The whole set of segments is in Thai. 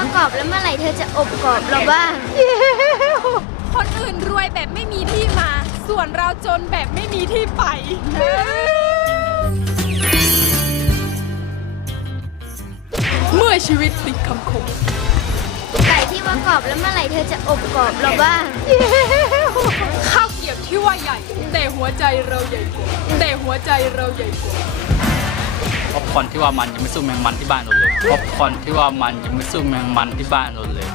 ว่ากรอบแล้วเมื่อไหร่เธอจะอบกรอบเราบ้าง คนอื่นรวยแบบไม่มีที่มา ส่วนเราจนแบบไม่มีที่ไป เมื่อชีวิตติดคำคม ไก่ที่ว่ากรอบแล้วเมื่อไหร่เธอจะอบกรอบเราบ้าง ข้าวเกรียบที่ว่าใหญ่ แต่หัวใจเราใหญ่กว่าแต่หัวใจเราใหญ่กว่า ป๊อปคอร์นที่ว่ามันยังไม่สู้แมงมันที่บ้านเราเลยป๊อปคอร์นที่ว่ามันยังไม่สู้แมงมันที่บ้านเราเลย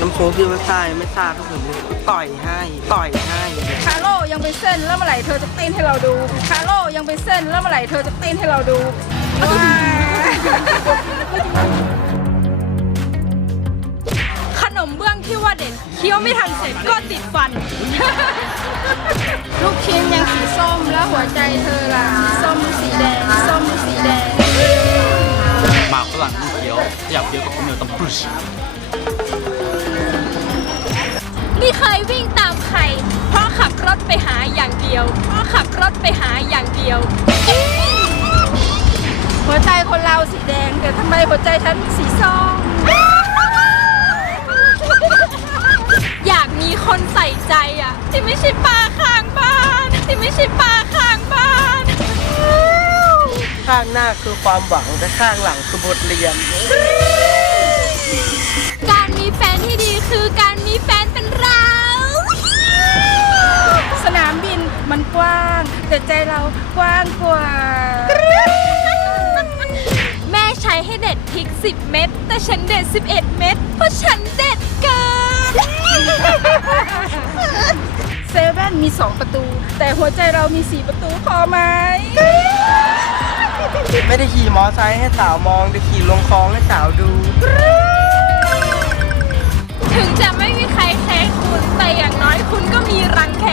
น้ำโค้กที่ว่าซ่าไม่ซ่าทุกคนต่อยให้ ต่อยให้ คาโร่ยังเป็นเส้นแล้วเมื่อไหร่เธอจะเต้นให้เราดู คาโร่ยังเป็นเส้นแล้วเมื่อไหร่เธอจะเต้นให้เราดูว้าขนมเบื้องที่ว่าเด็ดเคี้ยวไม่ทันเสร็จก็ติดฟัน ลูกชิ้นยังสีส้มแล้วหัวใจเธอล่ะสีส้มหรือสีแดงส้มหรือสีแดงหมากฝรั่งลูกเขียวอยากเยอะก็คงเดียวต้องพุชไม่เคยวิ่งตามใครเพราะขับรถไปหาอย่างเดียวเพราะขับรถไปหาอย่างเดียว หัวใจคนเราสีแดงแต่ทำไมหัวใจฉันสีส้ม ข้างหน้าคือความหวังแต่ข้างหลังคือบทเรียน การมีแฟนที่ดีคือการมีแฟนเป็นเรา สนามบินมันกว้างแต่ใจเรากว้างกว่า แม่ใช้ให้เด็ดพริก 10 เม็ดแต่ฉันเด็ด 11 เม็ดเพราะฉันเด็ดเกิน เซเว่นมี 2 ประตู แต่หัวใจเรามี 4 ประตูพอไหม ไม่ได้ขี่มอไซค์ให้สาวมองแต่ขี่ลงคลองให้สาวดู ถึงจะไม่มีใครแคร์คุณแต่อย่างน้อยคุณก็มีรังแค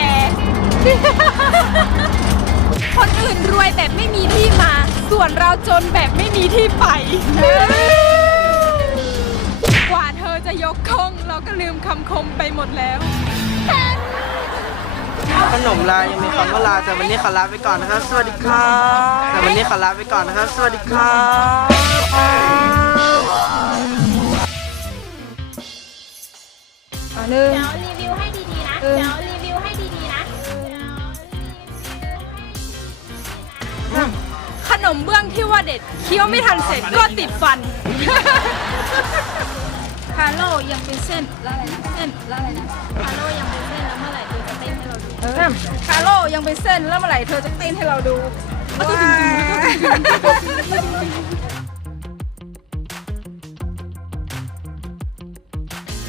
คนอื่นรวยแบบไม่มีที่มา ส่วนเราจนแบบไม่มีที่ไป กว่าเธอจะยกคงเราก็ลืมคำคมไปหมดแล้ว ขนมลายังมีคำว่าลาแต่วันนี้ขอลาไปก่อนนะครับ สวัสดีครับแต่วันนี้ขอลาไปก่อนนะครับ สวัสดีครับอ่าหนึ่งเดี๋ยวรีวิวให้ดีๆนะ เดี๋ยวรีวิวให้ดีๆนะ ขนมเบื้องที่ว่าเด็ด เคี้ยวไม่ทันเสร็จก็ติดฟันคาโร่ยังเป็นเส้นแล้วอะไรนะ เส้นแล้วอะไรนะคาโร่ยังเป็นเส้นแล้วเมื่อไหร่ เอจะเต้นให้เราดูเอคาโลยังเป็นเส้นแล้วเมื่อไหร่เธอจะเต้นให้เราดูว้า